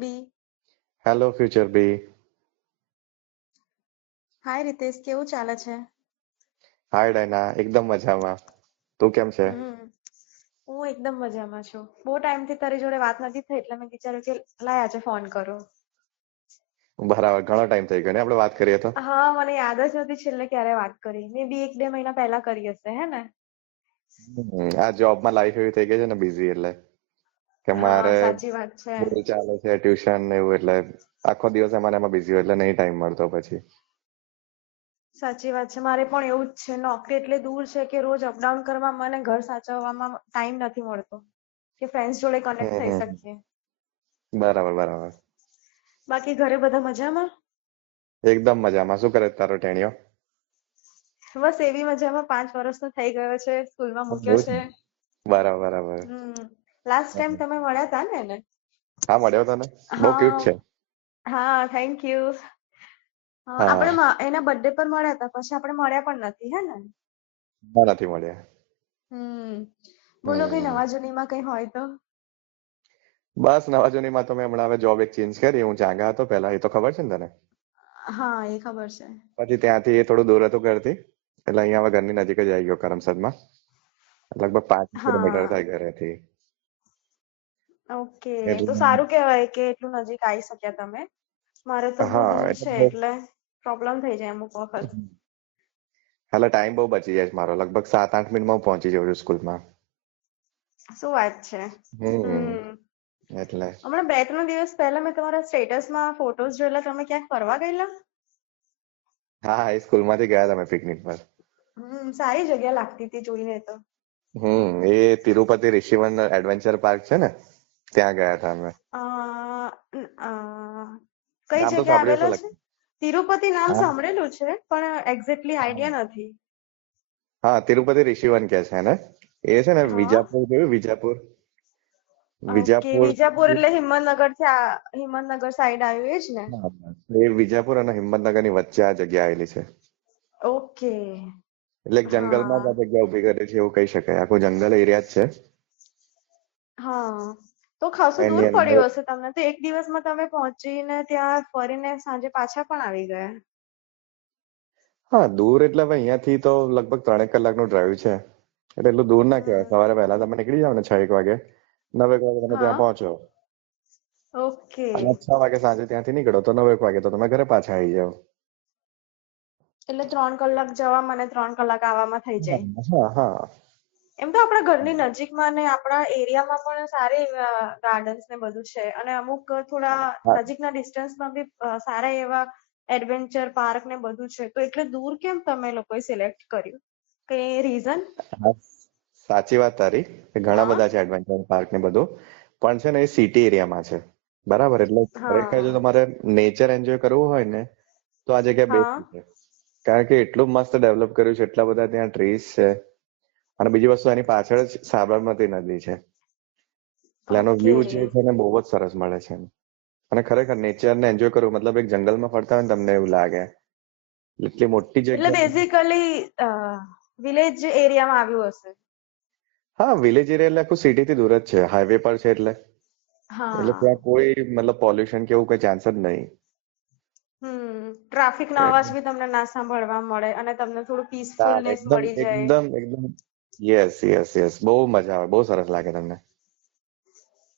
બી. Hello future બી. હાય રીતેશ, કેવું ચાલે છે? હાય ડાયના, એકદમ મજામાં. તું કેમ છે? હમ હું એકદમ મજામાં છું. બહુ ટાઈમથી તારી જોડે વાત નથી થઈ એટલે મેં વિચાર્યું કે લાય આજે ફોન કરું. બરાબર, ઘણો ટાઈમ થઈ ગયો ને આપણે વાત કરીએ તો. હા, મને યાદ જ નથી છેલ્લે ક્યારે વાત કરી. મે બી 1-2 મહિના પહેલા કરી હશે, હે ને? આ જોબમાં લાઈફ એવી થઈ ગઈ છે ને, બિઝી એટલે કે હા, મારે સાચી વાત છે. બધું ચાલે છે, ટ્યુશન ને એવું, એટલે આખો દિવસ અમારે એમાં બિઝી હોય એટલે નહીં ટાઈમ મળતો પછી. સાચી વાત છે. મારે પણ એવું જ છે. નોકરી એટલે દૂર છે કે રોજ અપડાઉન કરવામાં અને ઘર સાચવવામાં ટાઈમ નથી મળતો કે ફ્રેન્ડ્સ જોડે કનેક્ટ થઈ હમ. શકીએ. બરાબર બરાબર. બાકી ઘરે બધા મજામાં? એકદમ મજામાં. શું કરે તારો ટેણીયો? બસ એવી મજામાં. 5 વર્ષનો થઈ ગયો છે. સ્કૂલમાં મૂક્યો એવું છે. છે? બરાબર બરાબર. લાસ્ટ ટાઈમ તમે મળ્યા હતા ને એને? હા, મળ્યો તો ને. બહુ ક્યુટ છે. હા. હા, થેન્ક યુ. આપણે હા. એના બર્થડે પર મળ્યા હતા, પછી આપણે મળ્યા પણ નથી, હે ને? ના, નથી મળ્યા. હમ બોલો, કઈ હમ. નવા જૂનીમાં કઈ હોય તો. બસ નવા જૂનીમાં તો મેં હમણાં હવે જોબ એક ચેન્જ કરી. હું ચાંગા હતો પહેલા, એ તો ખબર છે ને તને? હા, એ ખબર છે. પછી ત્યાંથી એ થોડું દૂર હતું ઘરથી, એટલે અહીંયા હવે ઘરની નજીક જ આવી ગયો કરમસદમાં. લગભગ 5 કિલોમીટર હા, થાય ઘરેથી. ઓકે. તો એટલે સારું કહેવાય કે એટલું નજીક આવી શક્યા તમે. મારે તો બહુ હા, દૂર છે એટલે એટલે પ્રોબ્લેમ થઈ જાય અમુક વખત. એટલે ટાઈમ બહુ બચી જાય છે મારો. લગભગ 7-8 મિનિટમાં હું પહોંચી જાઉં છું સ્કૂલમાં. શું વાત છે. હમ. હમ એટલે હમણાં 2-3 દિવસ પહેલા મેં તમારા સ્ટેટસમાં ફોટોઝ જોયેલા. તમે ક્યાંક ફરવા ગયેલા? હા, એ સ્કૂલમાંથી ગયા હતા પિકનિક પર. સારી જગ્યા લાગતી હતી જોઈને તો. એ તિરુપતિ ઋષિવન એડવેન્ચર પાર્ક છે ને, ત્યાં ગયા હતા અમે. અ, અ, કઈ નામ તો જગ્યા સાંભળ્યું આવેલો છે છે? લગભગ. તિરુપતિ નામ હા સાંભળેલું છે પણ એક્ઝેક્ટલી હા. આઈડિયા નથી. હા, તિરુપતિ ઋષિવન કે છે ને. એ છે ને હા. વિજાપુર, જોયું વિજાપુર? ઓકે, વિજાપુર. વિજાપુર એટલે હિંમતનગર થી હિંમતનગર સાઈડ આવ્યું એ જ ને? હા, એ વિજાપુર અને હિંમતનગર ની વચ્ચે આ જગ્યા આવેલી છે. ઓકે. એટલે એક જંગલમાં જ હા. આ જગ્યા ઉભી કરી છે એવું કહી શકાય. આખું જંગલ એરિયા જ છે. હા, તો ખાસું એની દૂર અંદર પડ્યું હશે તમને તો. એક દિવસમાં તમે પહોંચીને ત્યાં ફરીને સાંજે પાછા પણ આવી ગયા. હા, દૂર એટલે હવે અહીંયાથી તો લગભગ 3 કલાકનું ડ્રાઈવ છે. એટલે એટલું દૂર ના કહેવાય. હમ સવારે વહેલા તમે નીકળી જાવ ને 6-1 વાગે, 9-1 વાગે તમે ત્યાં હા. પહોંચો. ઓકે. અને 6 વાગે સાંજે ત્યાંથી નીકળો તો 9-1 વાગે તો તમે ઘરે પાછા આવી જાવ. એટલે 3 કલાક જવામાં અને 3 કલાક આવવામાં થઈ જાય. હા હા. એમ તો આપણા ઘરની નજીકમાં ને આપણા એરિયામાં પણ સારી ગાર્ડન્સ ને બધું છે અને અમુક થોડા હા. નજીકના ડિસ્ટન્સમાં બી સારા એવા એડવેન્ચર પાર્ક ને બધું છે. તો એટલે દૂર કેમ તમે લોકોએ સિલેક્ટ કર્યું? કઈ રીઝન? હા, સાચી વાત તારી કે ઘણા હા. બધા છે એડવેન્ચર પાર્ક ને બધું, પણ છે ને એ સિટી એરિયામાં છે. બરાબર, એટલે ખરેખર જો હા. તમારે નેચર એન્જોય કરવું હોય ને તો આ જગ્યા બેસ્ટ હા. છે. કારણ કે એટલું મસ્ત ડેવલપ કર્યું છે, એટલા બધા ત્યાં ટ્રીસ છે. અને બીજી વસ્તુ એની પાછળ જ સાબરમતી નદી છે. એટલે એનો ઓકે. વ્યૂ જે છે ને બહુ જ સરસ મળે છે. અને ખરેખર નેચરને એન્જોય કરવું મતલબ એક જંગલમાં ફરતા હોય ને તમને એવું લાગે. એટલી મોટી એટલે જગ્યા. બેઝિકલી વિલેજ એરિયામાં આવ્યું હશે. હા, વિલેજ એરિયા એટલે આખું સિટી થી દૂર જ છે, હાઈવે પર છે એટલે હા. ત્યાં કોઈ મતલબ પોલ્યુશન કે એવું કઈ ચાન્સ જ નહીં. ટ્રાફિક નો અવાજ બી તમને ના સાંભળવા મળે અને તમને થોડું પીસફુલનેસ એકદમ મળી જાય. એકદમ એકદમ. યસ યસ યસ, બહુ મજા આવે, બહુ સરસ લાગે તમને.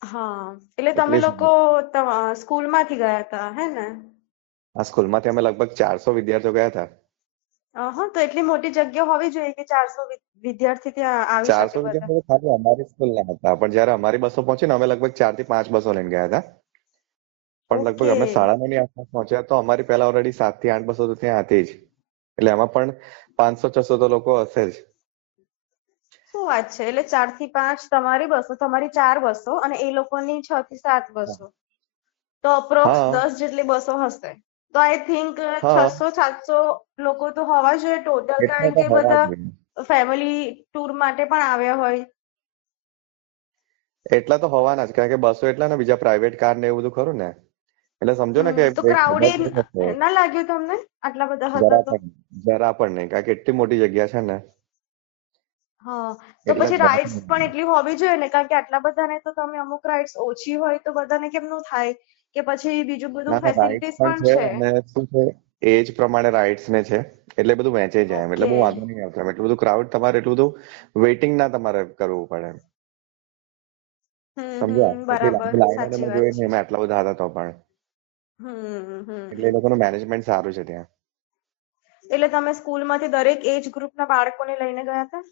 હા, એટલે તમે એટલી લોકો સ્કૂલ માંથી ગયા હતા, હે ને? આ સ્કૂલમાંથી અમે લગભગ 400 વિદ્યાર્થીઓ ગયા હતા. હા, તો એટલી મોટી જગ્યા હોવી જોઈએ કે 400 વિદ્યાર્થી ત્યાં આવી શકે 400 બધા. વિદ્યાર્થીઓ ખાલી અમારી સ્કૂલના હતા, પણ જયારે અમારી બસો પહોંચી ને અમે લગભગ 4 થી 5 બસો લઈને ગયા હતા. પણ લગભગ ઓકે. અમે 9:30 ની આસપાસ પહોંચ્યા તો અમારી પહેલા ઓલરેડી 7 થી 8 બસો તો ત્યાં હતી જ. એટલે એમાં પણ 500-600 તો લોકો હશે જ. શું વાત છે? એટલે 4 થી 5 તમારી બસો, તમારી 4 બસો અને એ લોકોની 6 થી 7 બસો. તો અપ્રોક્સ હા 10 જેટલી બસો હશે. તો આઈ થિંક હા, 600-700 લોકો તો હોવા જોઈએ ટોટલ, એટલે કારણ તો કે હોવા બધા જોઈએ. ફેમિલી ટૂર માટે પણ આવ્યા હોય. એટલા તો હોવાના જ, કારણ કે બસો એટલા ને બીજા પ્રાઇવેટ કાર ને એવું બધું ખરું ને. એટલે સમજો ને કે તો એક ક્રાઉડી હશે. ના લાગ્યું તમને આટલા બધા હતા જરા તો? પણ જરા પણ નહીં, કારણ કે એટલી મોટી જગ્યા છે ને. હા, તો એટલે પછી જરા રાઈડ્સ પણ પણ નહીં. એટલી હોવી જોઈએ ને, કારણ કે આટલા બધાને તો તમે અમુક રાઈડ્સ ઓછી હોય તો બધાને કેમનું થાય કે પછી બીજું ના બધું ના રાઇડ્સ ફેસિલિટીઝ પણ પણ છે છે? અને શું છે એજ પ્રમાણે રાઇડ્સ ને છે એટલે બધું વહેંચાઈ જાય એમ એટલે ઓકે. બહુ વાંધો નહીં આવતો એમ એટલું બધું ક્રાઉડ તમારે એટલું બધું વેઇટિંગ ના તમારે કરવું પડે એમ સમજ્યા એટલી બરાબર, લાંબી લાઈનો ને સાચી મેં વાત જોઈ છે. ને એમાં આટલા બધા હતા તો પણ એટલે એ હમ. લોકોનું મેનેજમેન્ટ સારું છે ત્યાં. એટલે તમે સ્કૂલમાંથી દરેક એજ ગ્રુપના બાળકોને લઈને ગયા હતા?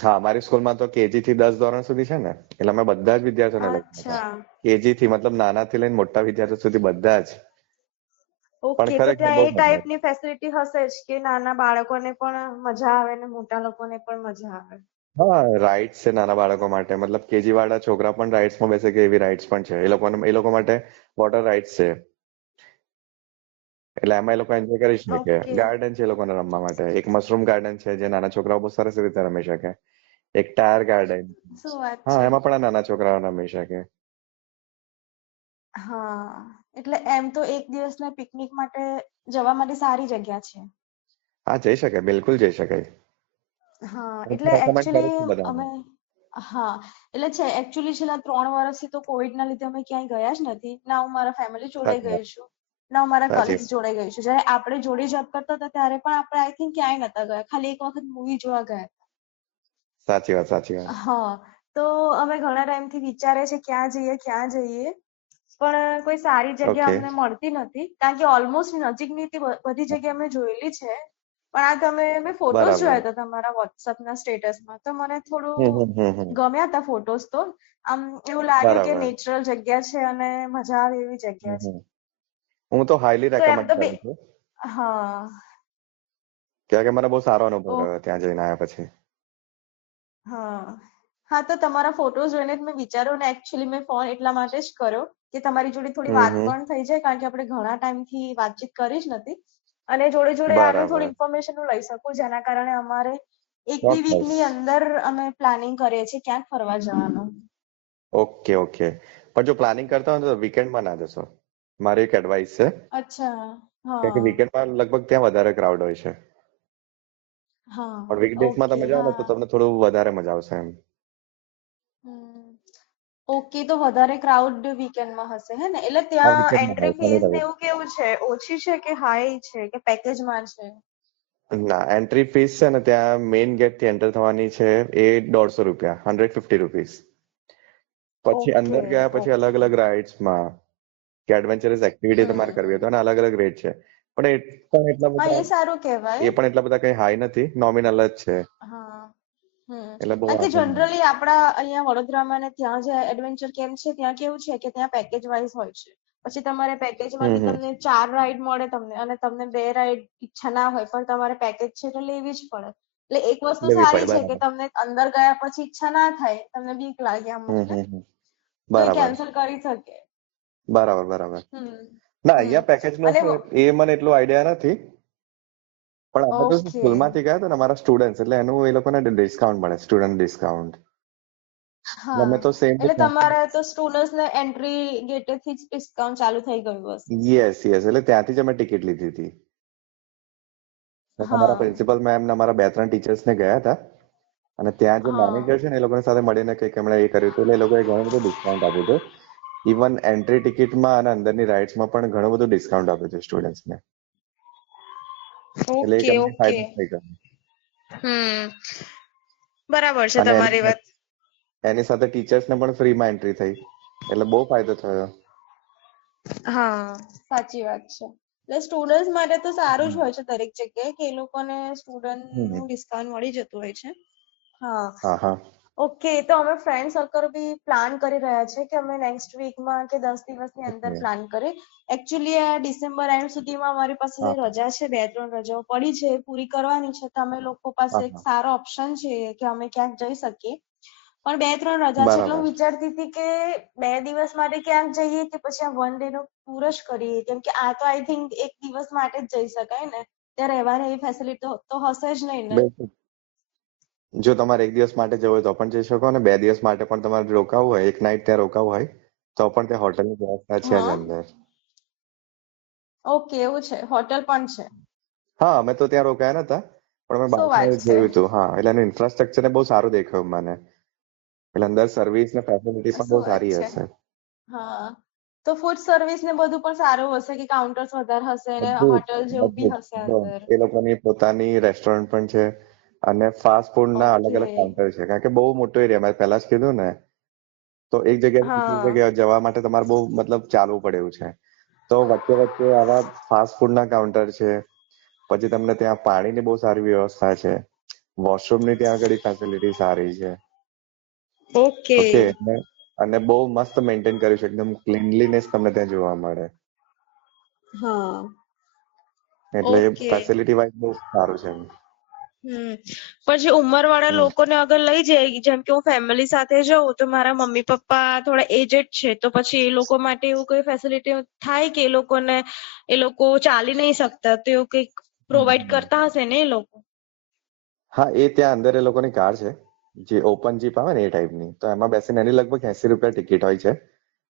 હા અમારી સ્કૂલમાં તો કેજી થી 10 ધોરણ સુધી છે ને એટલે અમે બધા જ વિદ્યાર્થીઓને લઈ ગયા હતા. અચ્છા. કેજી થી મતલબ નાનાથી લઈને મોટા વિદ્યાર્થીઓ સુધી બધા જ પણ ઓકે, તો ખરેખર ત્યાં બહુ એ મજા આવી. ટાઈપની ફેસિલિટી હશે જ કે નાના બાળકોને પણ મજા આવે ને મોટા લોકોને પણ મજા આવે. હા રાઇડ્સ છે નાના બાળકો માટે મતલબ કેજી વાળા છોકરા પણ રાઇડ્સ માં બેસે કે એવી રાઇડ્સ પણ છે એ લોકો માટે વોટર રાઇડ્સ છે એટલે એમાં એ લોકો એન્જોય કરી શકે ઓકે. ગાર્ડન છે એ લોકોને રમવા માટે એક મશરૂમ ગાર્ડન છે જે નાના છોકરાઓ બહુ સરસ રીતે રમી શકે એક ટાયર ગાર્ડન શું વાત હા છે. એમાં પણ આ નાના છોકરાઓ રમી શકે. હા, એટલે એમ તો એક દિવસના પિકનિક માટે જવા માટે સારી જગ્યા છે. હા જઈ શકાય બિલકુલ જઈ શકાય હા, હું એટલે રેકમેન્ડ કરું છું એકચ્યુઅલી બધાને. અમે હા, એટલે છે એકચ્યુઅલી છેલ્લા 3 વર્ષથી તો કોવિડના લીધે અમે ક્યાંય ગયા જ નથી. ના હું મારા ફેમિલી જોડે સાચી ગઈ વાત છું, ના હું મારા સાચી કલીગ્સ જોડે ગઈ છું. જ્યારે આપણે જોડે જોબ કરતા હતા ત્યારે પણ આપણે આઈ થિંક ક્યાંય નતા ગયા, ખાલી એક વખત મૂવી જોવા ગયા. સાચી વાત સાચી વાત હા, તો અમે ઘણા ટાઈમથી વિચારે છે ક્યાં જઈએ પણ કોઈ સારી જગ્યા ઓકે અમને મળતી નથી કારણ કે ઓલમોસ્ટ નજીકની બધી જગ્યા અમે જોયેલી છે. પણ આ મેં ફોટોઝ બરાબર જોયા હતા તમારા વોટ્સઅપના સ્ટેટસમાં તો મને થોડું હમ ગમ્યા હતા ફોટોઝ તો આમ એવું લાગ્યું કે બરાબર નેચરલ જગ્યા છે અને મજા આવે એવી જગ્યા છે. હમ હું તો હાઈલી તો એમ રેકમેન્ડ તો કરું છું હા કે મને બહુ સારો અનુભવ ઓ રહ્યો ત્યાં જઈને આવ્યા પછી. હા હા, તો તમારા ફોટોઝ જોઈને જ મેં વિચાર્યું ને એકચ્યુઅલી મેં ફોન એટલા માટે જ કર્યો કે તમારી જોડે થોડી વાત હમ પણ થઈ જાય કારણ કે આપણે ઘણા ટાઈમથી વાતચીત કરી જ નથી અને જોડે જોડે આનું બરાબર થોડી ઇન્ફોર્મેશન લઈ શકું જેના કારણે અમારે એક બે ચોક્કસ વીકની અંદર અમે પ્લાનિંગ કરીએ છીએ ક્યાંક ફરવા જવાનું. ઓકે ઓકે પણ જો પ્લાનિંગ કરતા હોય તો વીકેન્ડમાં ના જશો મારી એક એડવાઇસ છે અચ્છા. કેમ કે હા વીકેન્ડમાં લગભગ ત્યાં વધારે ક્રાઉડ હોય છે હા. પણ વીકડેઝમાં ઓકે. તમે જાઓ ને તો હા. તમને થોડું વધારે મજા આવશે એમ. ઓકે, તો વધારે ક્રાઉડ વીકેન્ડમાં હશે હે ને એટલે આ ત્યાં વીકેન્ડમાં એન્ટ્રી હોય શનિ ફીસ રવિ ને એવું કેવું છે, ઓછી છે કે હાઈ છે કે પેકેજમાં છે? ના એન્ટ્રી ફીસ છે ને ત્યાં મેઇન ગેટ થી એન્ટર થવાની છે એ ₹150 150 પછી ઓકે. અંદર ગયા પછી અલગ ઓકે. અલગ રાઇડ્સમાં કે એડવેન્ચરસ એક્ટિવિટી તમારે કરવી હોય તો એના અલગ અલગ રેટ છે પણ હા, એ સારું કહેવાય. એ પણ એટલા બધા કઈ હાઈ નથી નોમિનલ જ છે હા. એટલે બહુ કારણ કે વાંધો નહીં. જનરલી આપણા અહીંયા વડોદરામાં ને ત્યાં જે એડવેન્ચર કેમ્પ છે ત્યાં કેવું છે કે ત્યાં પેકેજ વાઇઝ હોય છે. પછી તમારે પેકેજમાંથી હમ તમને 4 રાઈડ મળે તમને અને તમને 2 રાઈડ ઈચ્છા ના હોય પણ તમારે પેકેજ છે તો લેવી જ પડે. એટલે એક વસ્તુ લેવી પડે સારી છે કે બરાબર તમને અંદર ગયા પછી ઈચ્છા ના થાય, તમને બીક લાગે અમુકને હમ તો એ બરાબર કેન્સલ કરી શકે. બરાબર હમ ના હમ અહીંયા પેકેજ નો અને શું એ મને એટલું આઈડિયા નથી પણ અમે તો ઓકે. સ્કૂલમાંથી ગયા હતા ને અમારા સ્ટુડન્ટ એટલે એનું એ લોકોને ડિસ્કાઉન્ટ મળે સ્ટુડન્ટ ડિસ્કાઉન્ટ હા, અમે તો સેમ એટલે તમારે તો સ્ટુડન્ટ્સને એન્ટ્રી ગેટેથી જ ડિસ્કાઉન્ટ ચાલુ થઈ ગયું હશે. યસ એટલે ત્યાંથી જ અમે ટિકિટ લીધી હતી અમારા હા પ્રિન્સિપલ મેમ ને અમારા 2-3 ટીચર્સ ને ગયા હતા અને ત્યાં જે હા મેનેજર છે ને એ લોકોની સાથે મળીને કંઈક એમણે એ કર્યું હતું એટલે એ લોકોએ ઘણું બધું ડિસ્કાઉન્ટ આપ્યું હતું ઇવન એન્ટ્રી ટિકિટમાં અને અંદરની રાઇડ્સમાં પણ ઘણું બધું ડિસ્કાઉન્ટ આપ્યું હતું સ્ટુડન્ટ્સને એટલે એક ઓકે અમને ઓકે. ફાયદો થઈ ગયો બરાબર છે અને તમારી વાત. એની સાથે ટીચર્સને પણ ફ્રીમાં એન્ટ્રી થઈ એટલે બહુ ફાયદો થયો. હા, સાચી વાત છે. એટલે સ્ટુડન્ટ્સ માટે તો સારું જ હોય છે દરેક જગ્યાએ કે એ લોકોને હમ સ્ટુડન્ટનું ડિસ્કાઉન્ટ મળી જતું હોય છે. હા. હા ઓકે, તો અમે ફ્રેન્ડ સર્કલ બી પ્લાન કરી રહ્યા છે કે અમે નેક્સ્ટ વીકમાં કે 10 દિવસની અંદર ઓકે પ્લાન કરીએ. એકચ્યુઅલી આ ડિસેમ્બર એન્ડ સુધીમાં અમારી પાસે હા રજા છે 2-3 રજાઓ પડી છે એ પૂરી કરવાની છે તો અમે લોકો પાસે હા એક હા સારો ઓપ્શન છે કે અમે ક્યાંક જઈ શકીએ પણ 2-3 રજા છે એટલે હું બરાબર વિચારતી હતી કે 2 દિવસ માટે ક્યાંક જઈએ કે પછી આ વન ડે નો ટૂર જ કરીએ કેમ કે આ તો આઈ થિંક એક દિવસ માટે જ જઈ શકાય ને ત્યાં રહેવાની એવી ફેસિલિટી તો હશે જ નહીં ને. બિલકુલ જો તમારે એક દિવસ માટે જવું હોય તો પણ જઈ શકો અને 2 દિવસ માટે પણ તમારે રોકાવું હોય એક નાઇટ ત્યાં રોકાવું હોય તો પણ ત્યાં હોટલની વ્યવસ્થા છે જ હા અંદર. ઓકે, એવું છે, હોટલ પણ છે. હા અમે તો ત્યાં રોકાયા નતા પણ અમે શું વાત બહારથી છે. જોયું હતું હા એટલે એનું ઇન્ફ્રાસ્ટ્રક્ચર ને બહુ સારું દેખાયું મને એટલે અંદર સર્વિસ ને ફેસિલિટી પણ બહુ શું વાત સારી છે. હશે. હા, તો ફૂડ સર્વિસ ને બધું પણ સારું હશે કે કાઉન્ટર્સ વધારે હશે ને બધું હોટલ જ જેવું બી બધું હશે જ અંદર. એ લોકોની પોતાની રેસ્ટોરન્ટ પણ છે અને ફાસ્ટ ફૂડ ના અલગ ઓકે. અલગ કાઉન્ટર છે કારણ કે બહુ મોટો એરિયા મેં પહેલા જ કીધું ને તો એક જગ્યાએ બીજી હા. જગ્યાએ જવા માટે તમારે બહુ મતલબ ચાલવું પડે એવું છે તો વચ્ચે વચ્ચે આવા ફાસ્ટ ફૂડ ના કાઉન્ટર છે પછી તમને ત્યાં પાણીની બહુ સારી વ્યવસ્થા છે વોશરૂમ ની ત્યાં આગળ ફેસિલિટી સારી છે ઓકે. ઓકે અને બહુ મસ્ત મેન્ટેન કર્યું છે એકદમ ક્લીનલીનેસ તમને ત્યાં જોવા મળે હા. એટલે ઓકે. ફેસિલિટી વાઇઝ બહુ સારું છે પછી ઉંમરવાળા હમ. લોકોને અગર લઈ જાય જેમ કે હું ફેમિલી સાથે જાઉં તો મારા મમ્મી પપ્પા થોડા એજેડ છે તો પછી એ લોકો માટે એવું કોઈ ફેસિલિટી થાય કે એ લોકો ચાલી નહીં શકતા તો એવું કંઈક પ્રોવાઈડ કરતા હશે ને એ લોકો. હા એ ત્યાં અંદર એ લોકોની કાર છે જે ઓપન જીપ આવે ને એ ટાઈપની તો એમાં બેસીને એની લગભગ 80 રૂપિયા ટિકિટ હોય છે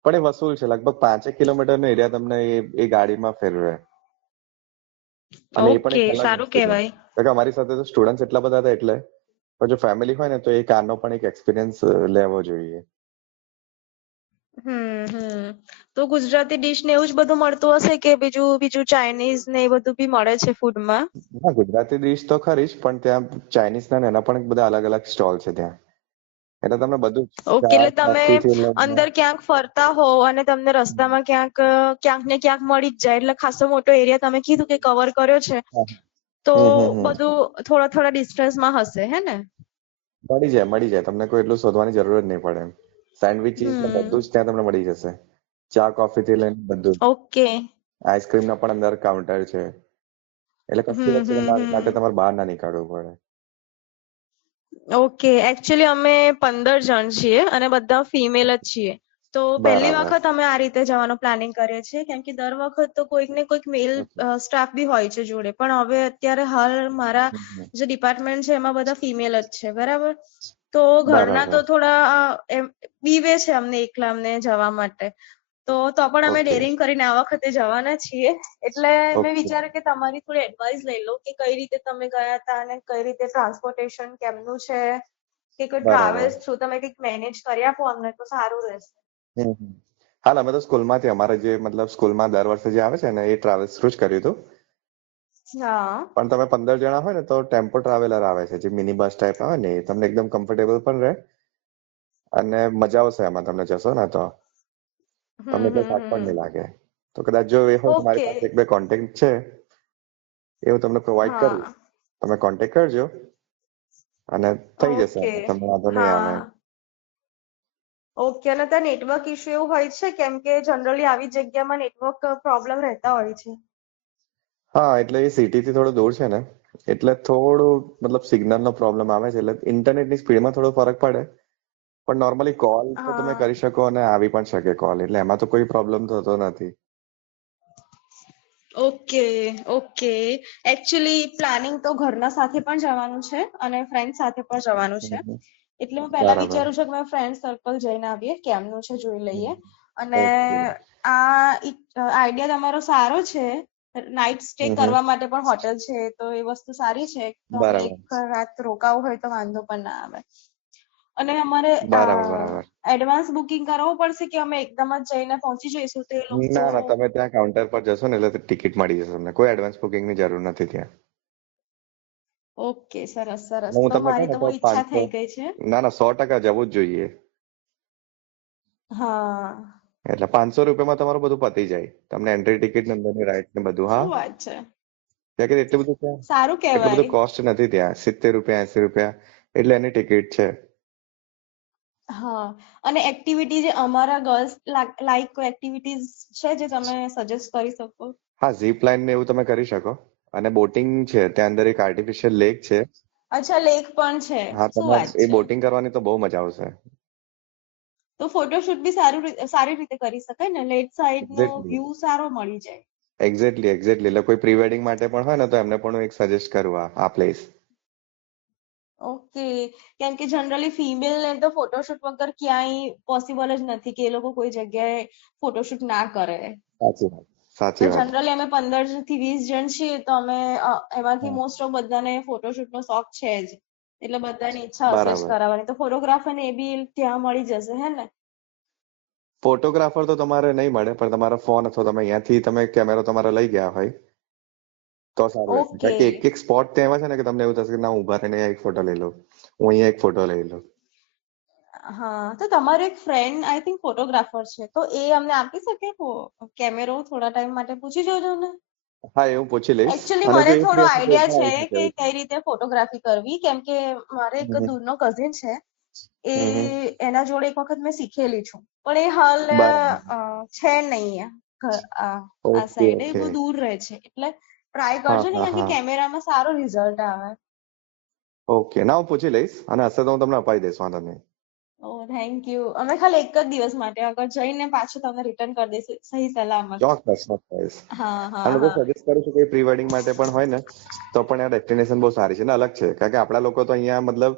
પણ એ વસૂલ છે લગભગ 5 કિલોમીટર નો એરિયા તમને એ ગાડીમાં ફેરવે અને એ પણ ઓકે, એક અલગ સારું વસ્તુ છે કહેવાય. કારણ કે અમારી સાથે તો સ્ટુડન્ટ એટલા બધા હતા એટલે પણ જો ફેમિલી હોય ને તો એ કારનો પણ એક એક્સપિરિયન્સ લેવો જોઈએ તો ગુજરાતી ડીશ ને એવું જ બધું મળતું હશે કે બીજું બીજું ચાઇનીઝ ને એ બધું બી મળે છે ફૂડમાં? હા ગુજરાતી ડીશ તો ખરી જ પણ ત્યાં ચાઇનીઝ ના ને એના પણ બધા અલગ અલગ સ્ટોલ છે ત્યાં એટલે તમને બધું જ ઓકે, ચા એટલે તમે કોફી થી લઈને અંદર ક્યાંક ફરતા હો અને તમને રસ્તામાં ક્યાંક ને ક્યાંક મળી જ જાય એટલે ખાસો મોટો એરિયા તમે કીધું કે કવર કર્યો છે તો હમ બધું થોડા ડિસ્ટન્સમાં હશે હે ને? મળી જાય તમને કોઈ એટલું શોધવાની જરૂર જ નહીં પડે સેન્ડવિચીસ ને હમ. બધું જ ત્યાં તમને મળી જશે ચા કોફી થી લઈને બધું જ ઓકે. આઈસ્ક્રીમ ના પણ અંદર કાઉન્ટર છે એટલે કશું વસ્તુ માટે હમ. તમારે બહાર ના નીકળવું પડે ઓકે, એકચ્યુઅલી અમે 15 જણ છીએ અને બધા ફિમેલ જ છીએ તો પહેલી બરાબર વખત અમે આ રીતે જવાનું પ્લાનિંગ કરીએ છીએ કેમ કે દર વખત તો કોઈક ને કોઈક મેલ સ્ટાફ બી હોય છે જોડે પણ હવે અત્યારે હાલ મારા જે ડિપાર્ટમેન્ટ છે એમાં બધા ફિમેલ જ છે બરાબર તો ઘરના તો બરાબર થોડા એમ બીવે છે અમને એકલા અમને જવા માટે તો પણ અમે ઓકે ડેરિંગ કરીને આ વખતે જવાના છીએ એટલે મેં ઓકે વિચાર્યું કે તમારી થોડી એડવાઇસ લઈ લઉં કે કઈ રીતે તમે ગયા હતા અને કઈ રીતે ટ્રાન્સપોર્ટેશન કેમનું છે કે કોઈ બરાબર ટ્રાવેલ્સ થ્રુ તમે કંઈક મેનેજ કરી આપો અમને તો સારું રહેશે. હાલ અમે તો સ્કૂલમાંથી અમારે જે મતલબ સ્કૂલમાં દર વર્ષે જે આવે છે ને એ ટ્રાવેલ્સ થ્રુ જ કર્યું હતું હા. પણ તમે 15 જણા હોય ને તો ટેમ્પો ટ્રાવેલર આવે છે જે મિની બસ ટાઈપ આવે ને એ તમને એકદમ કમ્ફર્ટેબલ પણ રહે અને મજા આવશે એમાં તમને જશો ને તો તમને કોઈ થાક પણ નહીં લાગે તો કદાચ જો એ હોય તો મારી ઓકે. પાસે એક બે કોન્ટેક્ટ છે એ હું તમને પ્રોવાઈડ કરીશ હા. તમે કોન્ટેક્ટ કરજો અને થઈ જશે ઓકે. એમાં તમને વાંધો નહીં આવે હા. ઓકે, અને ત્યાં નેટવર્ક ઇશ્યુ એવું હોય છે કેમ કે જનરલી આવી જગ્યામાં નેટવર્ક પ્રોબ્લેમ રહેતા હોય છે. હા એટલે એ સિટી થી થોડું દૂર છે ને એટલે થોડું મતલબ સિગ્નલ નો પ્રોબ્લેમ આવે છે એટલે ઇન્ટરનેટની સ્પીડમાં થોડો ફરક પડે પણ નોર્મલી કોલ તો તમે હા. કરી શકો અને આવી પણ શકે કોલ એટલે એમાં તો કોઈ પ્રોબ્લેમ થતો નથી ઓકે. એકચ્યુઅલી પ્લાનિંગ તો ઘરના સાથે પણ જવાનું છે અને ફ્રેન્ડ સાથે પણ જવાનું છે એટલે હું પહેલા બરાબર વિચારું છું કે મેં ફ્રેન્ડ સર્કલ જઈને આવીએ કેમનું છે જોઈ લઈએ અને ઓકે આ આઈડિયા તમારો સારો છે નાઈટ સ્ટે કરવા માટે પણ હોટેલ છે તો એ વસ્તુ સારી છે તો અમે બરાબર એક રાત રોકાવું હોય તો વાંધો પણ ના આવે અને અમારે બરાબર એડવાન્સ બુકિંગ કરાવવું પડશે કે અમે એકદમ જ જઈને પહોંચી જઈશું તો એ લોકો. ના તમે ત્યાં કાઉન્ટર પર જશો ને એટલે ટિકિટ મળી જશે તમને કોઈ એડવાન્સ બુકિંગ ની જરૂર નથી ત્યાં ઓકે, સરસ હું તો તમને કહું મારી ને તો તો બહુ ઈચ્છા 500 થઈ ગઈ છે. ના 100% જવું જ જોઈએ હા. એટલે 500 રૂપિયામાં તમારું બધું પતી જાય તમને એન્ટ્રી ટિકિટ ને અંદરની રાઈડ ને બધું હા શું વાત છે. ત્યાં કે સારું એટલું બધું કહેવાય. કોસ્ટ નથી ત્યાં 70 રૂપિયા 80 રૂપિયા એટલે એની ટિકિટ છે હા, અને એક્ટિવિટી જે અમારા ગર્લ્સ લાઈક કોઈ એક્ટિવિટીઝ છે જે તમે સજેસ્ટ કરી શકો? હા ઝીપ લાઇન ને એવું તમે કરી શકો અને બોટિંગ છે ત્યાં અંદર એક આર્ટિફિશિયલ લેક છે અચ્છા, લેક પણ છે. હા શું તમારે વાત એ છે. બોટિંગ કરવાની તો બહુ મજા આવશે તો ફોટોશૂટ બી સારી રીતે કરી શકાય ને લેક સાઈડ નો એક્ઝેક્ટલી વ્યૂ સારો મળી જાય. એક્ઝેક્ટલી એટલે કોઈ પ્રી વેડિંગ માટે પણ હોય ને તો એમને પણ હું એક સજેસ્ટ કરું આ પ્લેસ ઓકે, કેમ કે જનરલી ફિમેલ ને તો ફોટોશૂટ વગર ક્યાંય પોસિબલ જ નથી કે એ લોકો કોઈ જગ્યાએ ફોટોશૂટ ના કરે સાચી વાત તો સાચી વાત જનરલી અમે 15 થી 20 જણ છીએ તો અમે એમાંથી હા, મોસ્ટ ઓફ બધાને ફોટોશૂટ નો શોખ છે જ એટલે બધાની ઈચ્છા હશે જ બરાબર કરાવવાની તો ફોટોગ્રાફર ને એ બી ત્યાં મળી જશે હે ને? ફોટોગ્રાફર તો તમારે નહીં મળે, પણ તમારો ફોન અથવા તમે અહીંયાથી તમે કેમેરો તમારો લઈ ગયા હોય તો સારું રહેશે. ઓકે. કારણ કે એક એક સ્પોટ તો એવા છે ને કે તમને એવું થશે કે ના હું ઉભા રહીને એક ફોટો લઈ લઉં, હું અહીંયા એક ફોટો લઈ લઉં. હા, તો તમારો એક ફ્રેન્ડ આઈ થિંક ફોટોગ્રાફર છે, તો એ અમને આપી શકે કેમેરો થોડા ટાઈમ માટે? પૂછી જોજો ને. હા, એ હું પૂછી લઈશ. એકચ્યુઅલી અને મને જો એ થોડો free હશે તો આઈડિયા હા, છે આવી શકે કે એવું છે. કઈ રીતે ફોટોગ્રાફી કરવી, કેમ કે મારે એક હમ દૂરનો કઝિન છે, એ હમ. એના જોડે એક વખત મેં શીખેલી છું, પણ એ હાલ બરાબર. છે નહીં આ ઓકે સાઈડ, એ ઓકે. બહુ દૂર રહે છે, એટલે ટ્રાય હા કરજો ને, હા કેમ કે હા. કેમેરામાં સારો રિઝલ્ટ આવે. ઓકે, ના હું પૂછી લઈશ, અને હશે તો હું તમને અપાઈ દઈશ, વાંધો નહીં. ઓ થેન્ક યુ. અમે ખાલી એક જ દિવસ માટે, અગર જઈને પાછું તમને રિટર્ન કરી દઈશું સહી સલામત. ચોક્કસ ચોક્કસ. હા હા અને જો હા. સજેસ્ટ કરું છું કે પ્રી વેડિંગ માટે પણ હોય ને તો પણ આ ડેસ્ટિનેશન બહુ સારી છે ને અલગ છે. કારણ કે આપણા લોકો તો અહીંયા મતલબ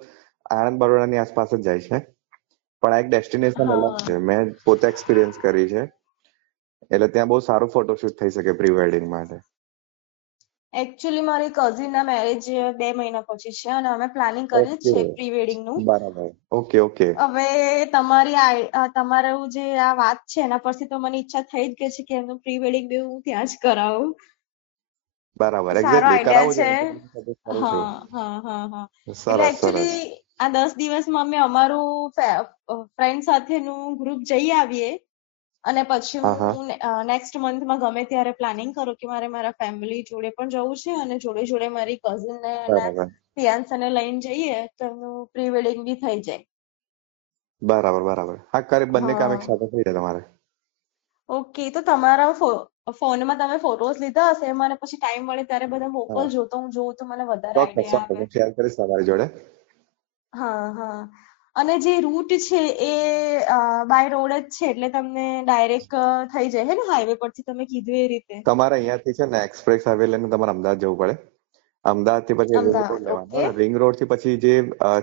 આણંદ બરોડાની આસપાસ જ જાય છે, પણ આ એક ડેસ્ટિનેશન અલગ હા. છે. મેં પોતે એક્સપિરિયન્સ કરી છે, એટલે ત્યાં બહુ સારું ફોટોશૂટ થઈ શકે પ્રી વેડિંગ માટે. એકચ્યુઅલી મારી કઝિન ના મેરેજ 2 મહિના પછી છે, અને અમે પ્લાનિંગ કર્યું જ ઓકે, છે પ્રી વેડિંગ નું. બરાબર. Okay okay. હવે તમારું જે આ વાત છે એના પરથી તો મને ઈચ્છા થઈ જ ગઈ છે કે એમનું પ્રી વેડિંગ બી હું ત્યાં જ કરાવું. બરાબર, સારો એક્ઝેક્ટલી આઈડિયા કરાવવું છે. જોઈએ ને તો હું સજેસ્ટ કરું છું. હા હા હા હા. એટલે સરસ સરસ. એકચ્યુઅલી આ 10 દિવસમાં અમે અમારું ફ્રેન્ડ સાથેનું ગ્રુપ જઈ આવીએ, અને પછી હા હા. હું નેક્સ્ટ મંથમાં ગમે ત્યારે પ્લાનિંગ કરું કે મારે મારા ફેમિલી જોડે પણ જવું છે, અને જોડે જોડે મારી કઝિન ને એના બરાબર ફિયાન્સેને લઈને જઈએ તો એમનું પ્રી વેડિંગ બી થઈ જાય. બરાબર બરાબર. હા, બંને કામ એક હા. સાથે થઈ જાય તમારે. ઓકે, તો તમારા ફોનમાં તમે ફોટોઝ લીધા હશે, મને પછી ટાઈમ મળે ત્યારે બધા હા, મોકલજો, તો હું જોઉં તો મને વધારે ચોક્કસ આઈડિયા ચોક્કસ આવે. હું શેર કરીશ તમારી જોડે. હા હા. અને જે રૂટ છે એ બાય રોડ જ છે, એટલે તમને ડાયરેક્ટ થઈ જાય હે ને હાઈવે પરથી, તમે કીધું એ રીતે. તમારે અહીંયાથી છે ને એક્સપ્રેસ હાઈવે લઈને તમારે અમદાવાદ જવું પડે. અમદાવાદ થી પછી રિંગ રોડ અમદાવાદ. લેવાનો, ઓકે. રિંગ રોડ થી પછી જે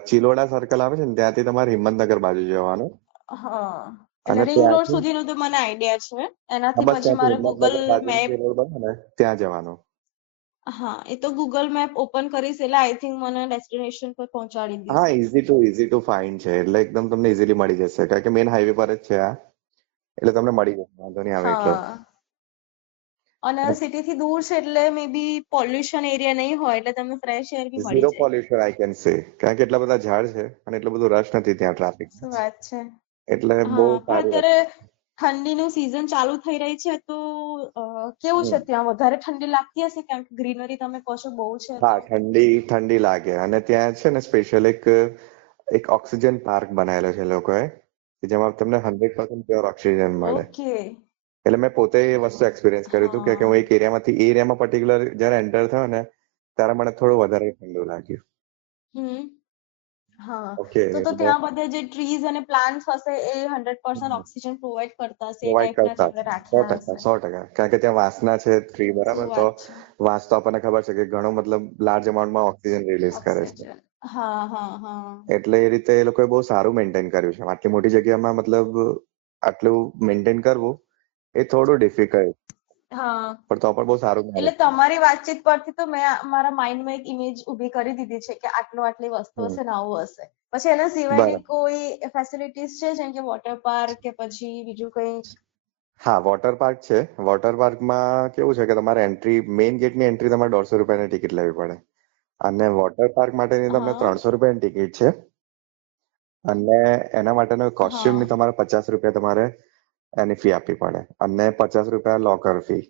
ચિલોડા સર્કલ આવે છે ને ત્યાંથી તમારે હિંમતનગર બાજુ જવાનું. હા, એટલે અને રિંગ રોડ ત્યાંથી સુધીનું તો મને આઈડિયા છે, હા, એનાથી બસ પછી ત્યાંથી મારે ગૂગલ હિંમતનગર બાજુ મેપ. જે રોડ બને ને ત્યાં જવાનું. હા, એ તો ગૂગલ મેપ ઓપન કરીશ એટલે આઈ થિંક મને ડેસ્ટિનેશન પર પહોંચાડી હા, દેશે. ઈઝી ટુ ફાઇન્ડ છે, એટલે એકદમ તમને ઈઝીલી મળી જશે. કારણ કે મેઇન હાઈવે પર જ છે આ, એટલે તમને મળી જશે, વાંધો નહીં આવે એટલો. હા, અને સિટી થી દૂર છે એટલે મે બી પોલ્યુશન એરિયા નહીં હોય, એટલે તમને ફ્રેશ એર બી મળી ઝીરો જાય. Pollution I can say. કારણ કે એટલા બધા ઝાડ છે અને એટલું બધું રશ નથી ત્યાં ટ્રાફિક, શું વાત છે. એટલે બહુ હા, પણ સારી અત્યારે વસ્તુ. ઠંડીનું સીઝન ચાલુ થઈ રહી છે, તો કેવું છે ત્યાં? વધારે ઠંડી લાગતી હશે, કારણ કે ગ્રીનરી તમે કહો છો બહુ છે હા, તો. ઠંડી ઠંડી લાગે. અને ત્યાં છે ને સ્પેશિયલ એક ઓક્સિજન પાર્ક બનાવેલો છે લોકોએ, કે જેમાં તમને 100% પ્યોર ઓક્સિજન મળે. ઓકે. એટલે મેં પોતે એ વસ્તુ એક્સપિરિયન્સ કર્યું હતું કે હું હા. એક એરિયામાંથી એ એરિયામાં પર્ટિક્યુલર જયારે એન્ટર થયો ને ત્યારે મને થોડું વધારે ઠંડુ લાગ્યું. હમ. હા, ઓકે, તો એટલે ત્યાં બધા જે ટ્રીઝ અને પ્લાન્ટ્સ હશે એ 100% ઓક્સિજન પ્રોવાઈડ કરતા હશે, એ પ્રોવાઈડ ટાઈપના જ કરતા એમણે છે. રાખ્યા હશે. 100%. કારણ કે ત્યાં વાસના છે ટ્રી, શું બરાબર? તો વાત છે. વાંસ તો આપણને ખબર છે કે ઘણો મતલબ લાર્જ અમાઉન્ટમાં ઓક્સિજન રિલીઝ કરે છે. ઓક્સિજન. હા હા હા. એટલે એ રીતે એ લોકોએ બહુ સારું મેન્ટેન કર્યું છે. આટલી મોટી જગ્યામાં મતલબ આટલું મેન્ટેન કરવું એ થોડું ડિફિકલ્ટ, હા, પણ તો પણ બહુ સારું એટલે મેનેજ. તમારી વાતચીત પરથી તો મેં મારા માઇન્ડમાં એક ઇમેજ ઊભી કરી દીધી છે કે આટલી વસ્તુ હશે ને આવું હશે. પછી એના સિવાયની બરાબર. કોઈ ફેસિલિટીઝ છે, જેમ કે વોટર પાર્ક કે પછી બીજું કઈ? હા, વોટર પાર્ક છે. વોટર પાર્કમાં કેવું છે કે તમારે મેઇન ગેટની એન્ટ્રી તમારે 150 રૂપિયાની ટિકિટ લેવી પડે. અને વોટર પાર્ક માટેની તમને હા 300 રૂપિયાની ટિકિટ છે. અને એના માટેનો હા. કોસ્ટ્યુમની તમારે 50 રૂપિયા તમારે એની ફી આપવી પડે. અને 50 રૂપિયા લોકર ફી.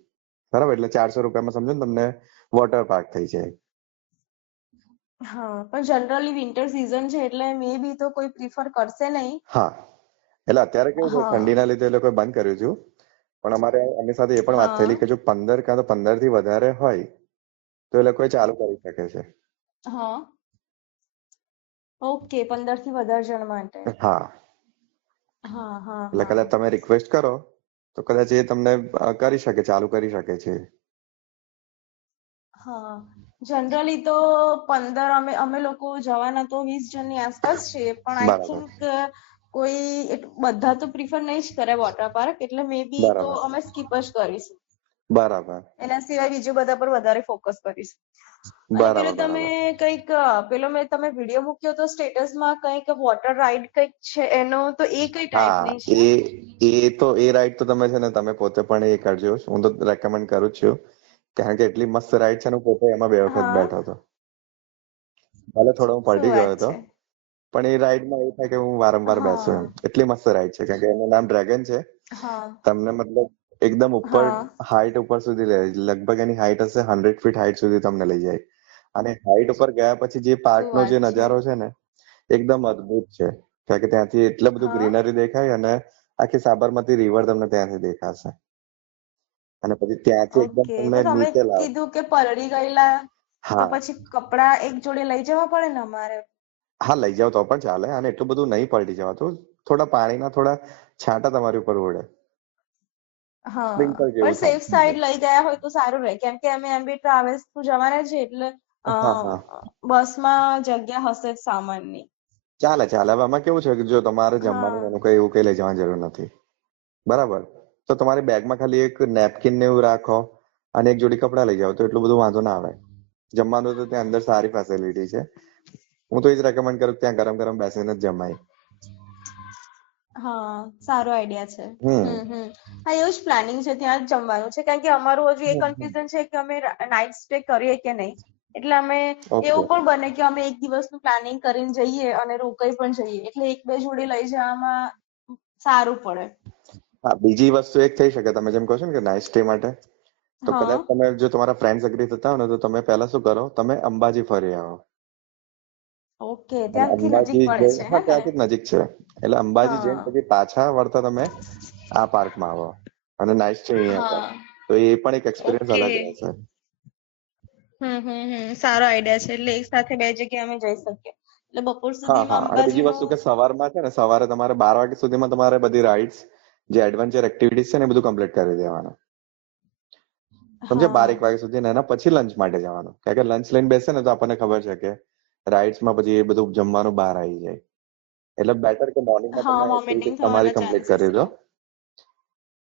બરાબર, એટલે 400 રૂપિયામાં સમજો ને તમને વોટર પાર્ક થઈ જાય. હા, પણ જનરલી વિન્ટર સીઝન છે એટલે મે બી તો કોઈ પ્રિફર કરશે નહીં. હા, એટલે અત્યારે કેવું છે હા ઠંડીના લીધે એ લોકોએ બંધ કર્યું છે. પણ એમની સાથે એ પણ વાત હા થયેલી કે જો 15 કાં તો 15 થી વધારે હોય તો એ લોકોએ ચાલુ કરી શકે છે. હા. ઓકે, 15 થી વધારે જણ માટે. હા, હા હા એટલે હા. કદાચ તમે રિક્વેસ્ટ કરો તો કદાચ એ તમને કરી શકે, ચાલુ કરી શકે છે. હા, જનરલી તો 15, અમે લોકો જવાના તો 20 જણની આસપાસ છીએ, પણ આઈ બરાબર થિંક બધા તો પ્રિફર નહીં જ કરે વોટર પાર્ક, એટલે મે બી તો બરાબર. અમે સ્કીપ જ કરીશું. બરાબર એના સિવાય બીજું બધા પર વધારે ફોકસ કરીશ. અને બરાબર પેલું તમે બરાબર. કંઈક પેલો તમે વિડીયો મૂક્યો તો સ્ટેટસમાં કંઈક વોટર રાઈડ કંઈક છે એનો, તો એ કઈ હા ટાઈપની છે? એ રાઈડ તો તમે છે ને તમે પોતે પણ એ કરજો. હું તો રેકમેન્ડ કરું જ છું, કારણ કે એટલી મસ્ત રાઈડ છે ને. હું પોતે એમાં 2 વખત હા, બેઠો હતો. ભલે થોડો હું શું પલટી ગયો વાત હતો, છે. પણ એ રાઈડમાં એવું થાય કે હું વારંવાર બેસું એમ. હા એટલી મસ્ત રાઈડ છે, કારણ કે એનું નામ ડ્રેગન છે. હા તમને મતલબ એકદમ ઉપર હા. હાઈટ ઉપર સુધી લઈ જાય. લગભગ એની હાઈટ હશે 100 ફીટ હાઈટ સુધી તમને લઈ જાય. અને હાઈટ ઉપર ગયા પછી જે શું પાર્કનો વાત જે છે. નજારો છે ને, એકદમ અદ્ભુત છે. કારણ કે ત્યાંથી એટલે બધું હા, ગ્રીનરી દેખાય, અને આખી સાબરમતી રિવર તમને ત્યાંથી દેખાશે. અને પછી ત્યાંથી એકદમ ઓકે. તમને તો તમે નીચે લાવ. કીધું કે પલળી ગયેલા, તો હા પછી કપડાં એક જોડે લઈ જવા પડે ને અમારે? હા, લઈ જાવ તો પણ ચાલે. અને એટલું બધું નહીં પલટી જવાતું. થોડા પાણીના થોડા છાંટા તમારી ઉપર ઉડે. હા, સ્પ્રિંકલ પણ જેવું સેફ થાય. સાઈડ લઈ ગયા હોય તો સારું રહે, કેમ કે અમે એમ બી ટ્રાવેલ્સ થ્રુ જવાના છીએ, એટલે હા હા બસમાં જગ્યા હશે જ સામાનની. ચાલે ચાલે. હવે આમાં કેવું છે કે જો તમારે હા જમવાનું એનું કઈ એવું કઈ લઈ જવાની જરૂર નથી. બરાબર. તો તમારી બેગમાં ખાલી એક નેપકિન ને એવું રાખો, અને એક જોડી કપડાં લઈ જાઓ, તો એટલું બધું વાંધો ના આવે. જમવાનું તો ત્યાં અંદર સારી ફેસિલિટી છે. હું તો એ જ રેકમેન્ડ કરું કે ત્યાં ગરમ ગરમ બેસીને જ જમાય. હા, સારો આઈડિયા છે. હમ હા, એવું જ પ્લાનિંગ છે, ત્યાં જ જમવાનું છે, કારણ કે અમારું હજુ એ કન્ફ્યુઝન છે કે અમે નાઈટ સ્ટે કરીએ કે નહીં. એટલે અમે ઓકે. એવું પણ બને કે અમે એક દિવસનું પ્લાનિંગ કરીને જઈએ અને રોકાઈ પણ જઈએ, એટલે એક બે જોડે લઈ જવામાં સારું પડે. હા, બીજી વસ્તુ એક થઈ શકે. તમે જેમ કહો છો ને કે નાઈટ સ્ટે માટે, તો હા, કદાચ તમે જો તમારા ફ્રેન્ડ્સ એગ્રી થતા હો ને, તો તમે પહેલા શું કરો, તમે અંબાજી ફરી આવો. ઓકે. અને ત્યાંથી નજીક અંબાજી પડે જઈ, છે હા હે ને? ત્યાંથી જ નજીક છે. એટલે અંબાજી જઈને હા પછી પાછા વળતા તમે આ પાર્કમાં આવો, અને નાઈટ સ્ટે અહીંયા કરો. હા. તો એ પણ એક એક્સપિરિયન્સ ઓકે. અલગ રહેશે. સારો આઈડિયા છે. એટલે એક સાથે બે જગ્યાએ અમે જઈ શકીએ. એટલે બપોર હા સુધીમાં હા. અને બીજી વસ્તુ અંબાજીનું. કે સવારમાં છે ને, સવારે તમારે 12 વાગ્યા સુધીમાં તમારે બધી રાઈડ્સ, જે એડવેન્ચર એક્ટિવિટીઝ છે ને, એ બધું કમ્પ્લીટ કરી દેવાનું. સમજ્યા? હા 12 1 વાગ્યા સુધી. ને એના પછી લંચ માટે જવાનું. કારણ કે લંચ લઈને બેસે ને તો આપણને ખબર છે કે રાઈડ્સમાં પછી એ બધું જમવાનું બહાર આવી જાય. એટલે બેટર કે મોર્નિંગમાં હા, તમે વોમિટિંગ એક્ટિવિટીઝ તમારી થવાના કમ્પ્લીટ ચાન્સીસ કરી દો. છે.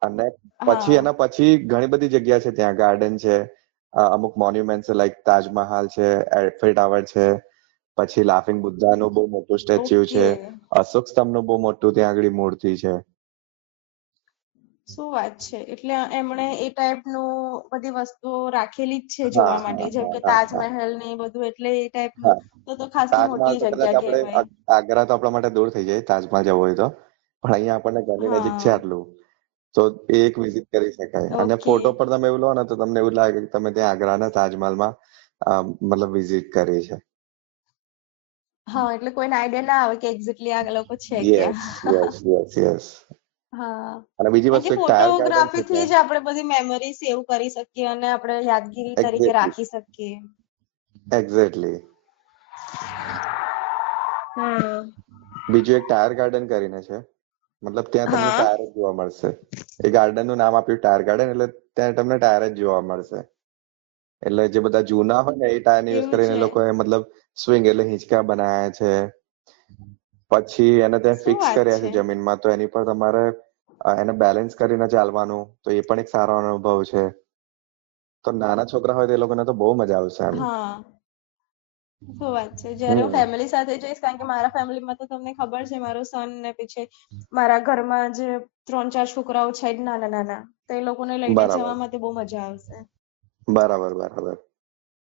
અને પછી હા. એના પછી ઘણી બધી જગ્યા છે. ત્યાં ગાર્ડન છે, અમુક મોન્યુમેન્ટ છે, લાઈક તાજમહાલ છે, એફિલ ટાવર છે, પછી લાફિંગ બુદ્ધાનું બહુ મોટું સ્ટેચ્યુ ઓકે. છે, અશોક સ્તંભનું બહુ મોટું ત્યાં આગળ મૂર્તિ છે. શું વાત છે. એટલે એમણે એ ટાઈપનું બધી વસ્તુઓ રાખેલી જ છે હા જોવા હા માટે, જેમ હા કે હા હા તાજમહેલ ને એ બધું, એટલે એ ટાઈપનું હા. તો ખાસી તાજમહાલ મોટી તો કદાચ જગ્યા આપણે કહેવાય. આગ્રા તો આપણા માટે દૂર થઈ જાય, તાજમહાલ જવું હોય તો. પણ અહીંયા આપણને ઘરની નજીક છે હા. આટલું, તો એ એક વિઝિટ કરી શકાય. અને ઓકે. ફોટો પર તમે એવું લો ને, તો તમને એવું લાગે કે તમે ત્યાં આગ્રાના તાજમહાલમાં મતલબ વિઝિટ કરી છે. હા, એટલે કોઈને આઈડિયા ના આવે કે એક્ઝેક્ટલી આ લોકો છે યસ ક્યાં. Yes yes yes. હા, અને બીજી કારણ કે વસ્તુ એક ટાયર ગાર્ડન છે ફોટોગ્રાફીથી ત્યાં. જ આપણે બધી મેમરી સેવ કરી શકીએ અને આપણે યાદગીરી તરીકે એક્ઝેક્ટલી રાખી શકીએ. એક્ઝેક્ટલી. હમ. બીજું એક ટાયર ગાર્ડન કરીને છે. મતલબ ત્યાં તમને હા. ટાયર જ જોવા મળશે. એ ગાર્ડન નું નામ આપ્યું ટાયર ગાર્ડન, એટલે ત્યાં તમને ટાયર જ જોવા મળશે. એટલે જે બધા જૂના હોય ને, એ ટાયરને યુઝ એવું કરીને છે. લોકોએ મતલબ સ્વિંગ એટલે હિંચકા બનાયા છે. પછી એને ત્યાં શું ફિક્સ વાત કર્યા છે જમીનમાં, તો એની પર તમારે એને બેલેન્સ કરીને ચાલવાનું, તો એ પણ એક સારો અનુભવ છે. તો નાના છોકરા હોય તો એ લોકોને તો બહુ મજા આવશે એમ. હા, શું વાત છે. જયારે હું હમ ફેમિલી સાથે જઈશ, કારણ કે મારા ફેમિલીમાં તો તમને ખબર છે, મારો સન ને પછી મારા ઘરમાં જે 3 4 છોકરાઓ છે જ નાના નાના, તો એ લોકોને લઈને બરાબર જવામાં તો બહુ મજા આવશે. બરાબર બરાબર.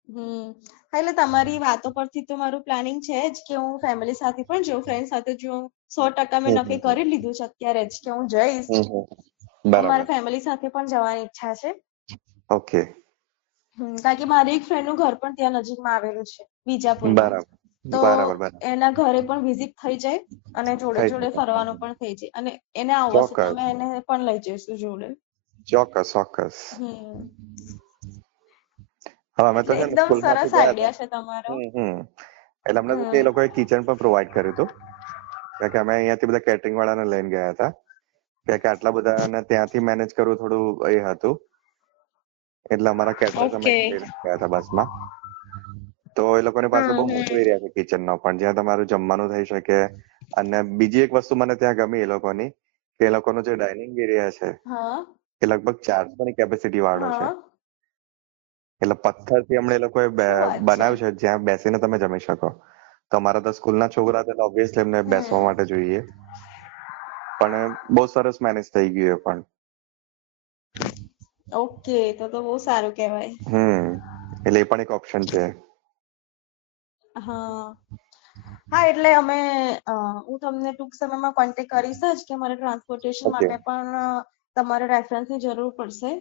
હા, એટલે તમારી વાતો પરથી તો મારું પ્લાનિંગ છે જ કે હું ફેમિલી સાથે પણ જઉં, ફ્રેન્ડ સાથે જઉં. 100% મેં હમ નક્કી હમ કરી લીધું છે અત્યારે જ કે હું જઈશ. હમ હમ. મારી બરાબર. ફેમિલી સાથે પણ જવાની ઈચ્છા છે. ઓકે. કારણ કે મારી એક ફ્રેન્ડ નું ઘર પણ ત્યાં નજીકમાં આવેલું છે, વિજાપુરમાં. બરાબર તો બરાબર બરાબર. એના ઘરે પણ વિઝિટ થઈ જાય અને જોડે થઈ જોડે શકે. ફરવાનું પણ થઈ જાય. અને એને આવું હશે તો અમે ચોક્કસ એને પણ લઈ જઈશું જોડે. ચોક્કસ ચોક્કસ. હમ. હવે અમે તો એટલે છે ને એકદમ સ્કૂલ માંથી સરસ ગયા હતા. આઈડિયા છે તમારો. એટલે અમને તો એ હમ. લોકોએ કિચન પણ પ્રોવાઈડ કર્યું હતું. કારણ કે અમે અહીંયાથી બધા કેટરિંગ વાળાને લઈને ગયા હતા. કારણ કે આટલા બધાને ત્યાંથી મેનેજ કરવું થોડું એ હતું. એટલે અમારા કેટરર્સ અમે ઓકે. લઈને ગયા હતા બસમાં. તો એ લોકોની પાસે બહુ મોટો હમ. એરિયા છે કિચનનો પણ, જ્યાં તમારું જમવાનું થઈ શકે. અને બીજી એક વસ્તુ મને ત્યાં ગમી એ લોકોની, કે એ લોકોનો જે ડાઇનિંગ એરિયા છે, હા. એ લગભગ 400 ની કેપેસિટી વાળો છે. હા. એટલે પથ્થરથી હમણાં એ લોકોએ શું વાત છે? બનાવ્યું છે જ્યાં બેસીને તમે જમી શકો. તો અમારા તો સ્કૂલના છોકરા હતા, ઓબ્વિયસલી એમને બેસવા માટે જોઈએ, પણ બહુ સરસ મેનેજ થઈ ગયું એ પણ. ઓકે, તો બહુ સારું કહેવાય. એટલે એ પણ એક ઓપ્શન છે. હા. હા, એટલે હું તમને ટૂંક સમયમાં કોન્ટેક્ટ કરીશ જ કે મારે ટ્રાન્સપોર્ટેશન ઓકે, માટે પણ તમારા રેફરન્સની જરૂર પડશે,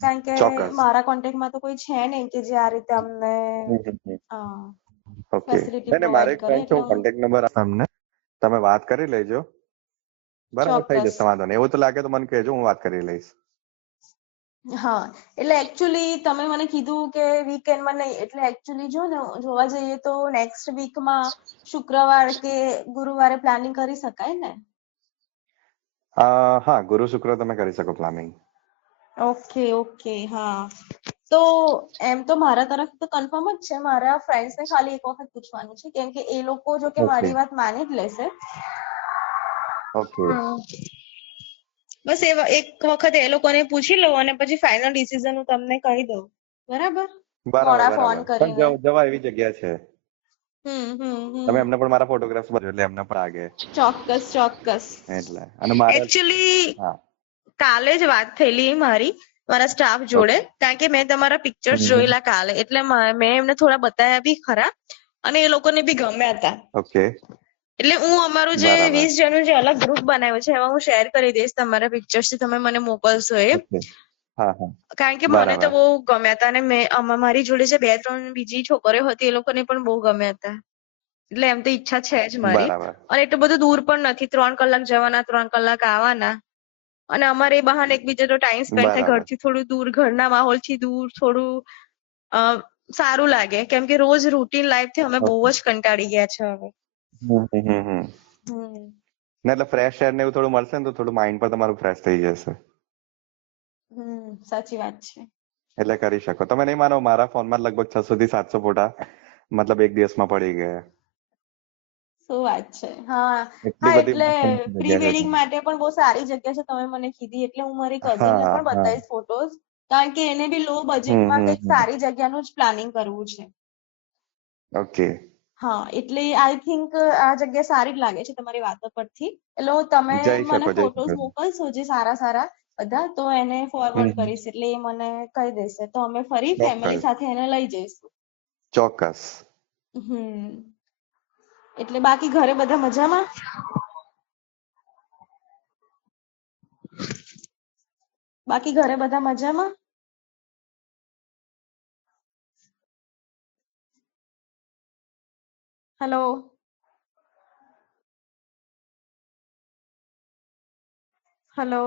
કારણ કે ચોક્કસ. મારા કોન્ટેક્ટમાં તો કોઈ છે નહીં કે જે આ રીતે અમને ઓકે. ફેસિલિટી નહીં, મારે પ્રોવાઈડ એક કરે, ફ્રેન્ડ છે, એટલે હું હું કોન્ટેક્ટ નંબર તમને, તમે વાત કરી લેજો. બરાબર, થઈ ચોક્કસ. જશે, વાંધો નહીં. એવું તો લાગે તો મને કહેજો, હું વાત કરી લઈશ. હા, એટલે એકચ્યુઅલી તમે મને કીધું કે વીકેન્ડમાં નહીં, એટલે એકચ્યુઅલી જોવા જઈએ તો નેક્સ્ટ વીકમાં શુક્રવાર કે ગુરુવારે પ્લાનિંગ કરી શકાય ને? હા, ગુરુ શુક્ર તમે કરી શકો પ્લાનિંગ. ઓકે, હા. તો એમ તો મારા તરફ તો કન્ફર્મ જ છે. મારા ફ્રેન્ડ્સને ખાલી એક વખત પૂછવાનું છે, કેમ કે એ લોકો જો કે ઓકે, મારી વાત માની જ લેશે. ઓકે. બસ એક વખત એ લોકોને પૂછી લઉં અને પછી ફાઇનલ ડિસિઝન હું તમને કહી દઉં. બરાબર? બરાબર, મોડા ફોન બરાબર. પણ કરીને. જવા એવી જગ્યા છે. તમે હમ. એમને પણ મારા ફોટોગ્રાફ્સ બતાવજો એટલે એમને પણ આગે. ચોક્કસ. એટલે અને મારા એકચ્યુઅલી હા. કાલે જ વાત થયેલી મારા સ્ટાફ જોડે, ઓકે. કારણ કે મેં તમારા પિક્ચર્સ જોયેલા કાલે, એટલે મેં એમને થોડા બતાવ્યા બી ખરા અને એ લોકોને બી ગમ્યા હતા. ઓકે. એટલે હું અમારું જે બરાબર. 20 જણનું જે અલગ ગ્રુપ બનાવ્યું છે એમાં હું શેર કરી દઈશ તમારા પિક્ચર્સ, તમે મને મોકલશો એ. ઓકે. હા, હા. કારણ કે મને તો બરાબર. બહુ ગમ્યા હતા અને મારી જોડે જે 2-3 બીજી છોકરીઓ હતી એ લોકોને પણ બહુ ગમ્યા હતા. એટલે એમ તો ઈચ્છા છે જ મારી. બરાબર. અને એટલું બધું દૂર પણ નથી, 3 કલાક જવાના, 3 કલાક આવવાના. અને અમારે એ બહાને એકબીજા તો ટાઈમ સ્પેન્ડ થાય, બરાબર. ઘરથી થોડું દૂર, ઘરના માહોલથી દૂર થોડું સારું લાગે, કેમ કે રોજ રૂટીન લાઈફથી અમે બહુ ઓકે. જ કંટાળી ગયા છે હવે. હમ. ને એટલે ફ્રેશ એર ને એવું થોડું મળશે ને તો થોડું માઇન્ડ પર તમારું ફ્રેશ થઈ જશે. સાચી વાત છે. એટલે કરી શકો. તમે નહીં માનો, મારા ફોનમાં લગભગ 600 થી 700 ફોટા મતલબ એક દિવસમાં પડી ગયા. શું વાત છે. હા, એટલી બધી એટલે મસ્ત મસ્ત પ્રી જગ્યા છે વેડિંગ ત્યાં. માટે પણ બહુ સારી જગ્યા છે, તમે મને કીધી એટલે હું મારી કઝિનને હા, પણ હા. બતાવીશ ફોટોઝ, કારણ કે એને બી લો બજેટમાં કંઈક હમ. સારી જગ્યાનું જ પ્લાનિંગ કરવું છે. ઓકે. હા, એટલે આઈ થિંક આ જગ્યા સારી જ લાગે છે તમારી વાતો પરથી. એટલે તમે જઈ મને શકો, જઈ ફોટોઝ શકો. મોકલશો જે સારા બધા, તો એને ફોરવર્ડ હમ. કરીશ, એટલે એ મને કહી દેશે, તો અમે ફરી ફેમિલી ચોક્કસ. સાથે એને લઈ જઈશું. ચોક્કસ. એટલે બાકી ઘરે બધા મજામાં? બાકી ઘરે બધા મજામાં? હેલો. હેલો.